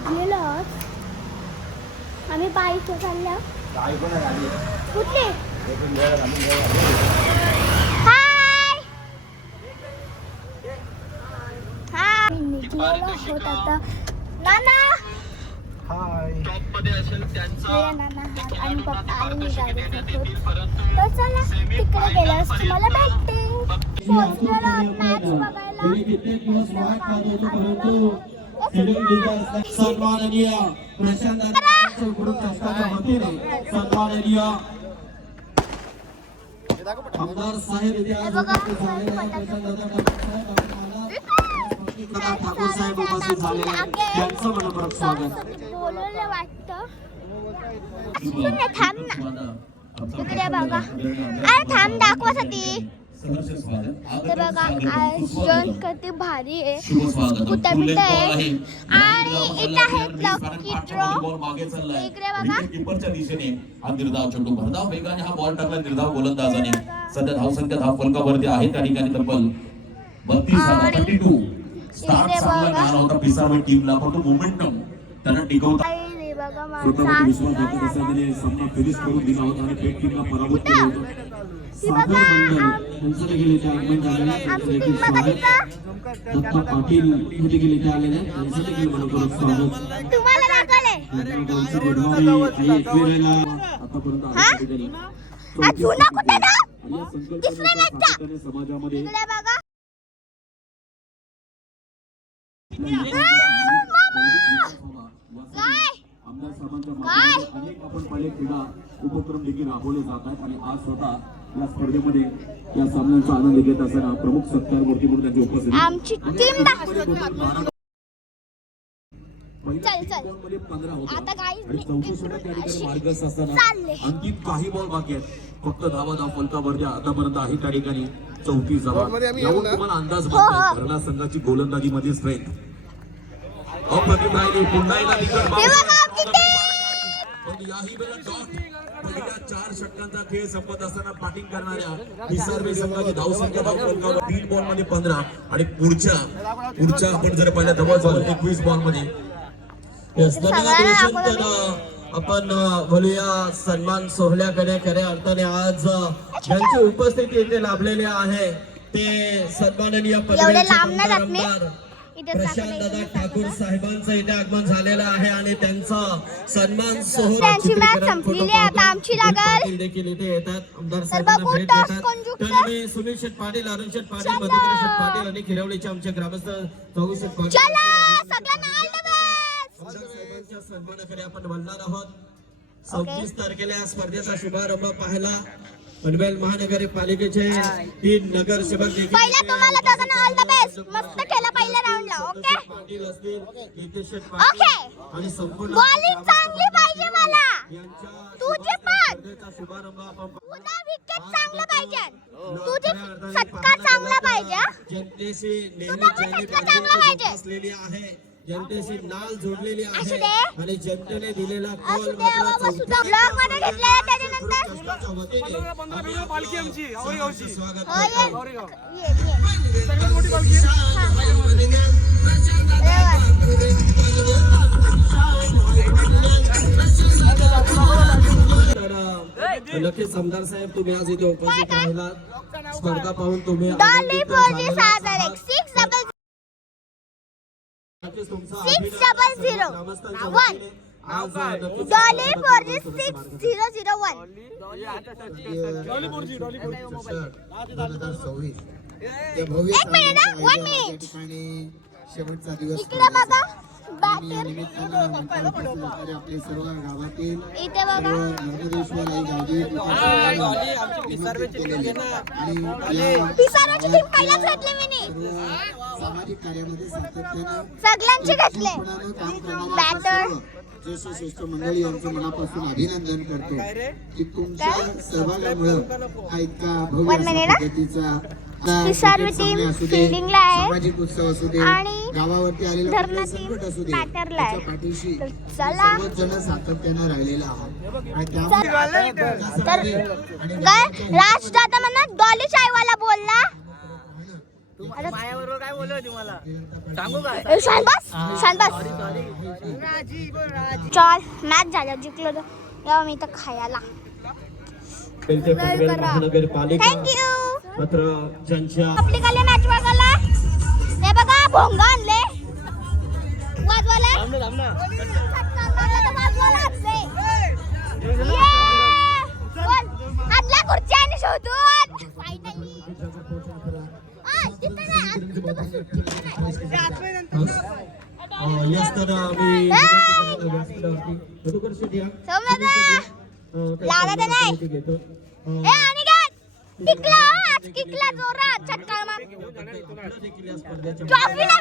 निघलेलो आहोत आम्ही बाईक चालल्या कुठली निघलेलो आहोत आता नाना नाना आणि पप्पा आणि गाडी तर चला तिकडे गेल्यावर तुम्हाला भेटते मॅच बघायला सन्माननीय प्रशांत सन्माननीय आमदार साहेब ठाकूर साहेब उपस्थित झाले त्यांचं मनपूर्वक स्वागत. बोलवलं वाटतं थांब ना तिकडे बघा अरे थांब दाखवासाठी ते बघा आयोजन किती भारी आहे कुठे बिट्टा आहे आणि इथं आहे लकी ड्रॉ इकडे बघा कीपरच्या दिशेने हा निर्धाव चेंडू भरधाव वेगाने हा बॉल टाकला निर्धाव गोलंदाजाने सध्या धावसंख्या धाव फलकावरती आहे त्या ठिकाणी तब्बल 32 स्टार्ट चांगला मिळाला होता पिसारवे टीमला परंतु मोमेंटम त्यांना टिकवता सामना फिनिश करून दिला होता आणि पेट टीमला पराभूत केलं होतं. दत्ता पाटील इथे गेले ते आलेले त्यांचं देखील मनपूर्वक स्वागत. समाजामध्ये आमदार साहेबांच्या माध्यमातून अनेक आपण पहिले क्रीडा उपक्रम देखील राबवले जात आहेत आणि आज स्वतः या स्पर्धेमध्ये या सामन्यांचा आनंद घेत असताना प्रमुख सत्कार मूर्ती म्हणून त्यांची उपस्थिती आमची टीम आता मार्गस्थ असताना आणखी काही बॉल बाकी आहेत फक्त धावा फलकावरती आतापर्यंत आहे त्या ठिकाणी 34 धावा यावरून तुम्हाला अंदाज बसतो घरला संघाची गोलंदाजी मध्ये स्ट्रेंथ अप्रतिम राहिली पुन्हा एकदा पण याही वेळेला डॉट पहिल्या 4 षटकांचा खेळ संपत असताना बॅटिंग करणाऱ्या पिसारवे संघाची धावसंख्या धाव फलकावर 3 बॉल मध्ये 15 आणि पुढच्या आपण जर पहिल्या जवळ 21 बॉल मध्ये आपण बोलूया सन्मान सोहळ्याकडे खऱ्या अर्थाने आज ज्यांची उपस्थिती इथे लाभलेली आहे ते सन्माननीय प्रशांत दादा ठाकूर साहेबांचं इथे आगमन झालेलं आहे आणि त्यांचा सन्मान सोहळा देखील इथे येतात आमदार साहेबांना भेट देतात. तर मी सुनील शेठ पाटील अरुण शेठ पाटील मधुकर शेठ पाटील आणि खिरवलीचे आमचे ग्रामस्थ चौघ शेठ पाटील साहेबांच्या सन्मानाकडे आपण बोलणार आहोत. 26 तारखेला या स्पर्धेचा शुभारंभ पाहायला पनवेल महानगरपालिकेचे 3 नगरसेवक पहिला तुम्हाला दोघांना ऑल द बेस्ट मस्त केलं पहिल्या राऊंडला ओके पाटील असतील नितेश शेठ ओके आणि संपूर्ण बॉलिंग चांगली पाहिजे मला तुझे पण शुभारंभ आपण तुझा विकेट चांगला पाहिजे तुझे षटकार चांगला पाहिजे जनतेशी नेहमी चांगला पाहिजे असलेली आहे जनतेशी नाल जोडलेली आहे आणि जनतेने दिलेला कॉल ब्लॉग मध्ये घेतलेला त्याच्यानंतर पालखी आमची स्वागत सगळ्यात मोठी पालखी नक्कीच आमदार साहेब तुम्ही आज इथे उपस्थित राहिलात स्पर्धा पाहून तुम्ही शेवटचा दिवस आपले सर्व गावातील सामाजिक कार्यामध्ये सातत्याने सगळ्यांचे घेतले ज्येष्ठ मंडळी यांचं मनापासून अभिनंदन करतो की तुमच्या सहभागामुळे हा इतका भव्य पद्धतीचा सामाजिक उत्सव असू दे गावावरती आलेला संकट असू दे त्याच्या पाठीशी सर्वच जण सातत्यानं राहिलेला आहात. राजदादा म्हणा डॉली चायवाला बोलला माझ्याबरोबर काय बोललो तुम्हाला सांगू का ए, शानबास शानबास चल मॅच झाल्या जिंकलो तर या मी तर खायला थँक्यू मात्र ज्यांच्या आपली काले मॅच बघायला हे बघा भोंगा आणले वाजवायला आदल्या खुर्ची आणि शोधून फायनली लावला तर नाही ए आणि काय टिकला आज टिकला जोरात चटका मार ट्रॉफी नाही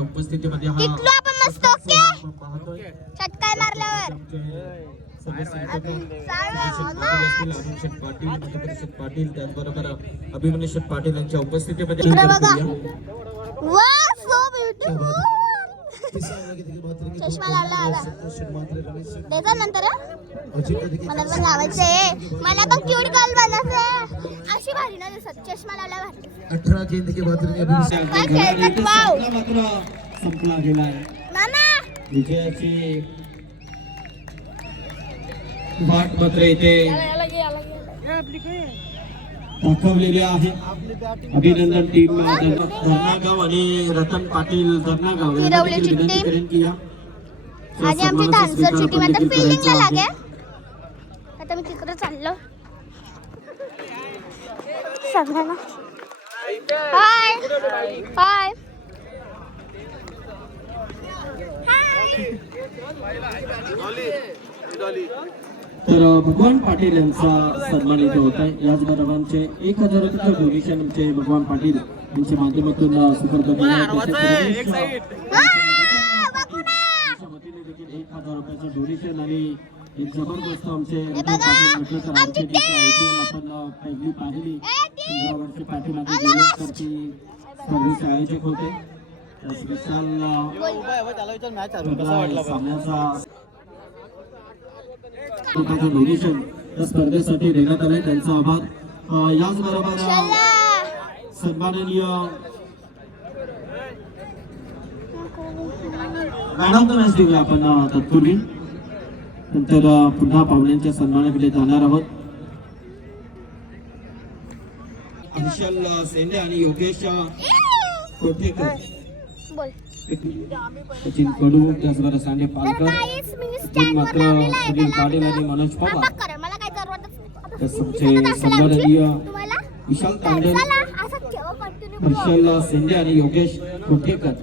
उपस्थितीमध्ये टिकलो आपण मस्त ओके चटका मारल्यावर पाटील त्याचबरोबर अभिमन्यू शेठ पाटील यांच्या उपस्थितीमध्ये इकडे बघा वा सो ब्युटिफुल चष्मा लावला त्याचा नंतर मला पण लावायचंय मला पण क्यूट गर्ल बनायचंय अशी भारी ना दिसत चष्मा लावला भारी 18 गेंद के बाद काय खेळतात वाव मात्र संपला गेलाय मामा विजयाची वाट मात्र इथे दाखवलेली आहे अभिनंदन टीम धर्नागाव आणि रतन पाटील धर्नागाव फिरवलीची टीम आणि आमची डान्सरची टीम आता फिल्डिंगला लागे आता मी तिकडे चाललो सगळ्यांना हाय हाय तर भगवान पाटील यांचा सन्मान इथे होत आहे याचबरोबर आमचे 1000 रुपये डोनेशन आमचे भगवान पाटील यांच्या माध्यमातून सुपर्द देखील 1000 रुपयाचं डोनेशन आणि एक जबरदस्त आमचे आपण पहिली पाहिली 15 वर्ष पाठीमागे गेल्या तर ती स्पर्धेचे आयोजक होते विशाल सामन्याचा डोनेशन या स्पर्धेसाठी देण्यात आले त्यांचा आभार याचबरोबर सन्माननीय मॅडम तर मॅच देऊया आपण तत्पूर्वी नंतर पुन्हा पाहुण्यांच्या सन्मानाकडे जाणार आहोत विशाल सेंडे आणि योगेश कोठेकर बोल सचिन कडू त्याचबरोबर सांडे पालकर मात्र सुनील पाटील आणि मनोज पवार मला काय जरूरत तसंच सन्माननीय विशाल तांडे विशाल सेंडे आणि योगेश कोठेकर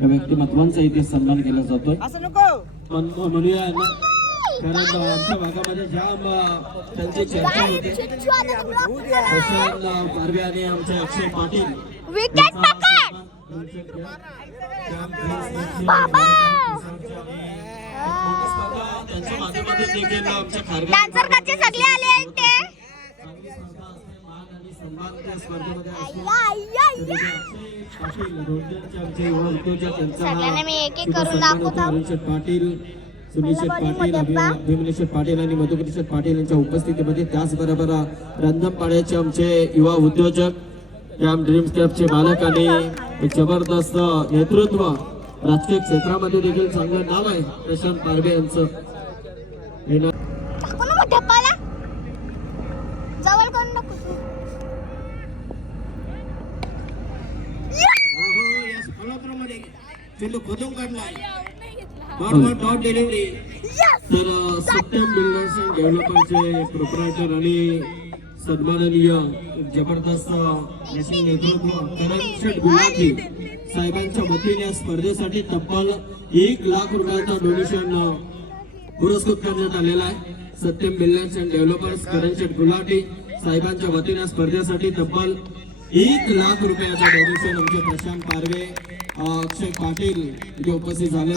या व्यक्तिमत्वांचा इथे सन्मान केला जातोय म्हणूया ना कारण आमच्या भागामध्ये जाम त्यांची चर्चा होते प्रशांत पारवे आणि आमचे अक्षय पाटील विकेट पकड बाबा त्यांच्या माध्यमातून देखील आमच्या डान्सर कच्चे सगळे आले आहेत ते सगळ्यांना मी एक एक करून दाखवतो पाटील सुनील शेठ पाटील अभिमन्यू शेठ पाटील आणि मधुकर शेठ पाटील यांच्या उपस्थितीमध्ये त्याचबरोबर रंधनपाड्याचे आमचे युवा उद्योजक कॅम्प ड्रीम्स कॅपचे मालक आणि एक जबरदस्त नेतृत्व राजकीय क्षेत्रामध्ये देखील चांगलं नाव आहे प्रशांत पारवे यांचं जवळ कोण नको खोदून काढलाय डॉट डिलिव्हरी तर सत्यम बिल्डर्स अँड डेव्हलपर्सचे प्रोप्रायटर आणि सन्माननीय जबरदस्त नॅशनल नेतृत्व करण शेठ गुलाटी साहेबांच्या वतीने स्पर्धेसाठी तब्बल 1 लाख रुपयाचा डोनेशन पुरस्कृत करण्यात आलेला आहे सत्यम बिल्डर्स अँड डेव्हलपर्स करण शेठ गुलाटी साहेबांच्या वतीने स्पर्धेसाठी तब्बल 1 लाख रुपयाचा डोनेशन आमचे प्रशांत पारवे अक्षय पाटील इथे उपस्थित झालेले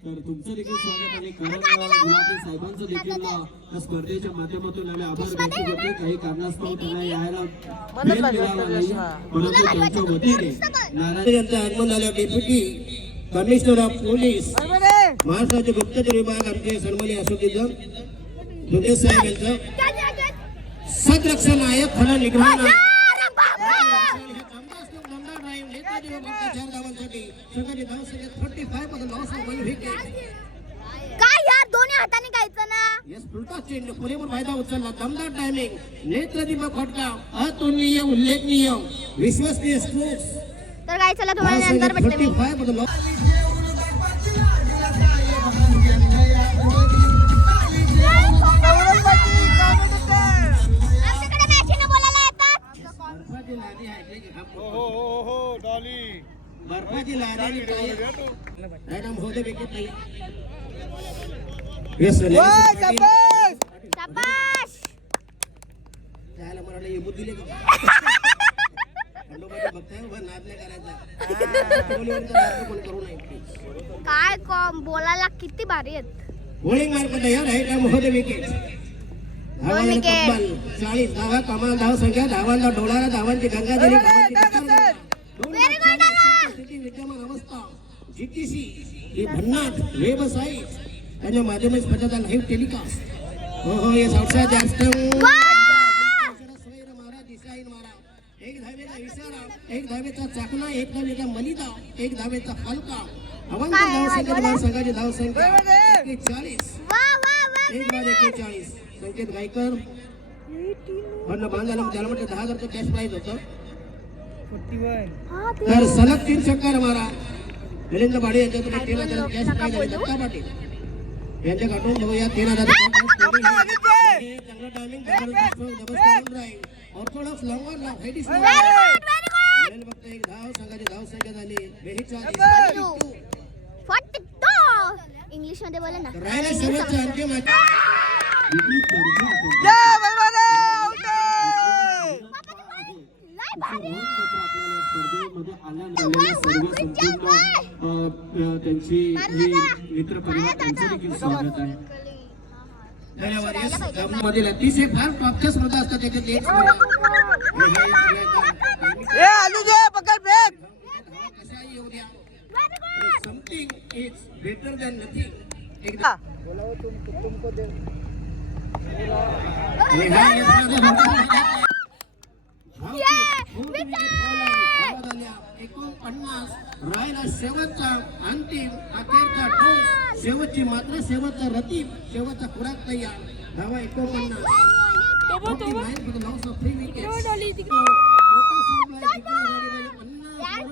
तर तुमचं देखील स्वागत आणि करण गुलाटी साहेबांचं देखील या स्पर्धेच्या माध्यमातून आम्ही आभार व्यक्त करतो काही कारणास्तव त्यांना यायला वेळ मिळाला नाही परंतु त्यांच्या वतीने नारायण यांचं आगमन झालं डेप्युटी कमिशनर ऑफ पोलीस महाराष्ट्राचे गुप्तचर विभाग आमचे सन्माननीय अशोकजी दुधे साहेब यांचं सतरक्षण नायक फला निग्रहण काय यार दोन्ही हाताने गायचं ना. पुरेपूर फायदा उचलला. दमदार टायमिंग, नेत्रदीपक फटका, अतुलनीय, उल्लेखनीय, विश्वसनीय स्ट्रोक्स. तर काय चला तुम्हाला नंतर भेटते मी. आमच्याकडे मॅचीनं बोलायला येतात. बर्फाची लादी मॅडम होते विकेट नाही. येस शाबाश. त्याला म्हणाले हे बुद्धी दिले का बघताय उभा नाद नाही करायचा. कोण करू नये काय कॉम बोलायला किती भारी आहेत. बॉलिंग मार्क तयार आहे का महोदय विकेट. धावांना विकेट. तब्बल 40 धावा, कमाल धाव संख्या, धावांचा डोलारा, धावांची गंगाधरी, स्थिती विद्यमान अवस्था जीटीसी ही भन्नाट वेबसाईट त्यांच्या माध्यमात स्पर्धेचा लाईव्ह टेलिकास्ट. हो येस आउटसाइड जास्त मारा दिशाहीन मारा. एक धावेचा इशारा, एक धावेचा चाकणा, एक धावेचा मलिदा, एक धावेचा हलका. अवंत धावसंख्या संघाची धावसंख्या 41. वा वा वा. एक बाद 41. संकेत गायकर पण बांधायला त्याला म्हटलं 10,000 कॅश प्राईज होतं. हा, ते तर सलग 3 षटकार मारा. मिलिंद बाडे यांच्याकडे 3,000 कॅश प्राईज आहे. दत्ता पाटील यांच्या काढून बघूया 3,000 चांगला टायमिंग, ऑर्थोडॉक्स लॉंगवर व्हेरी गुड व्हेरी गुड. फक्त एक धाव संघाची धावसंख्या झाली 42. 42. इंग्लिश मध्ये बोला ना. राहिला शेवटचा अंतिम मॅच. त्यांची मित्र परिवार स्वागत आहे. धन्यवाद. येस मधील अतिशय फार टॉपच्या स्पर्धा असतात त्याच्यात एक कशाही येऊ द्या. Something is better than nothing. एकदा राहिला शेवटचा अंतिम अखेरचा डोस, शेवटची मात्र, शेवटचा रतीब, शेवटचा खुराक तयार. धावा 49.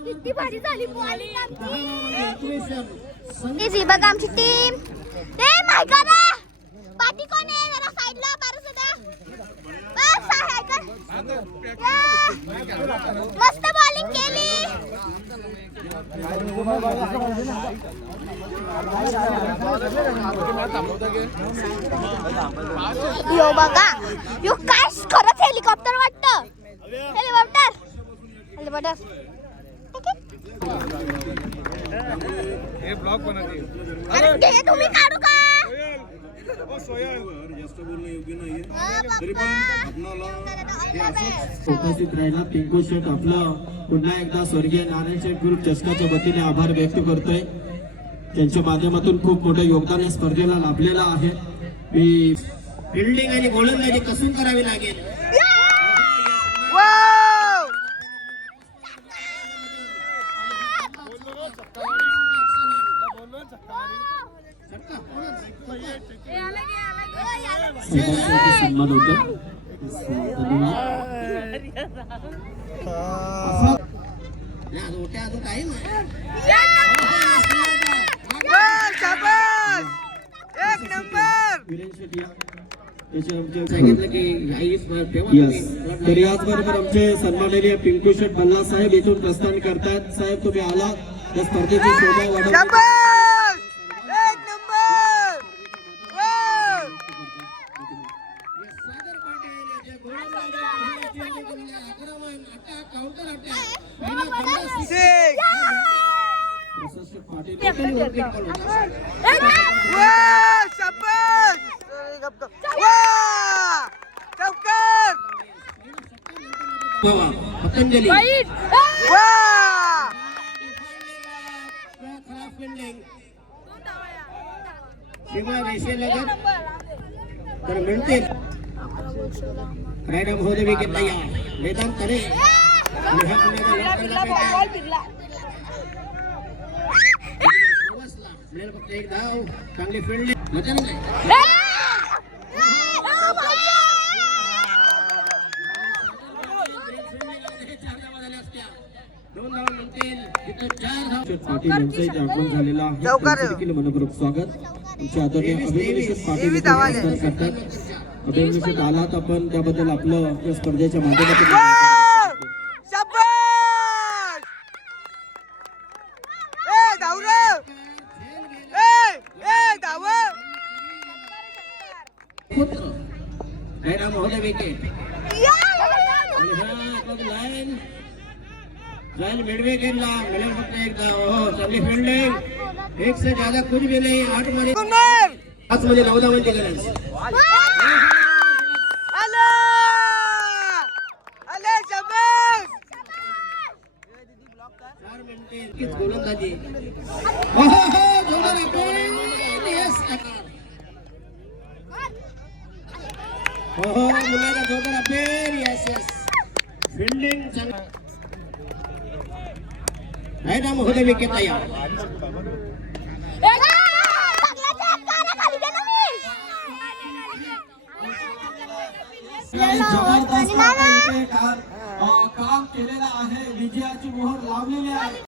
किती भारी झाली बॉलिंग आमची. बघा आमची टीम. ए माय गॉड. पाठी कोण आहे जरा साइडला बारू सुद्धा. बस आहे कर. मस्त बॉलिंग केली. यो बघा यो काय खरंच हेलिकॉप्टर वाटतं. Helicopter helicopter. हे ब्लॉग बनवते. अरे ते तुम्ही काढू का. उपस्थित राहिला पिंकू शेठ आपला पुन्हा एकदा स्वर्गीय नारायण शेठ ग्रुप चषकाच्या वतीने आभार व्यक्त करतोय. त्यांच्या माध्यमातून खूप मोठं योगदान या स्पर्धेला लाभलेलं आहे. मी फिल्डिंग आणि गोलंदाजी कसून करावी लागेल. सन्मान होतो. अजून काही नाही. वीरेन शेट्टी त्याचे आमचे सांगितलं की यस. तर याचबरोबर आमचे सन्माननीय पिंकू शेठ बल्ला साहेब इथून प्रस्थान करतात. साहेब तुम्ही आला या स्पर्धेची शोभा वाढवण्यासाठी. पतंजली सीमा रेषेलगत तर मिळतील राईट महोदय विकेट तयार मैदान तरे आणि हा पुण्याचा लॉक केला पाहिजे फक्त एक धाव चांगली फील्ड मजा नाही दोन धाव म्हणतील तिथं 4 धाव पाटील यांचंही ते आगमन झालेलं आहे त्यांचं देखील मनपूर्वक स्वागत आमचे आदरणीय अभिनंदन पाटील इथे नमस्कार करतात अभिनंदन आलात आपण त्याबद्दल आपलं या स्पर्धेच्या माध्यमातून पुत्र राईट महोदय विकेट आणि लाईन लाइन मिडवे खेलना मिले फक्त एक धाव हो चांगली फील्डिंग एक से ज्यादा कुछ भी नहीं 8 मध्ये 5 मध्ये 9 धावांची गरज चार मिनिटे किती गोलंदाजी हो जोरदार अपील यस हो मुलाला जोरदार अपील यस यस फील्डिंग चांगली राईट महोदय विकेट तयार जबरदस्त काम केलेलं आहे विजयाची मोहर लावलेली आहे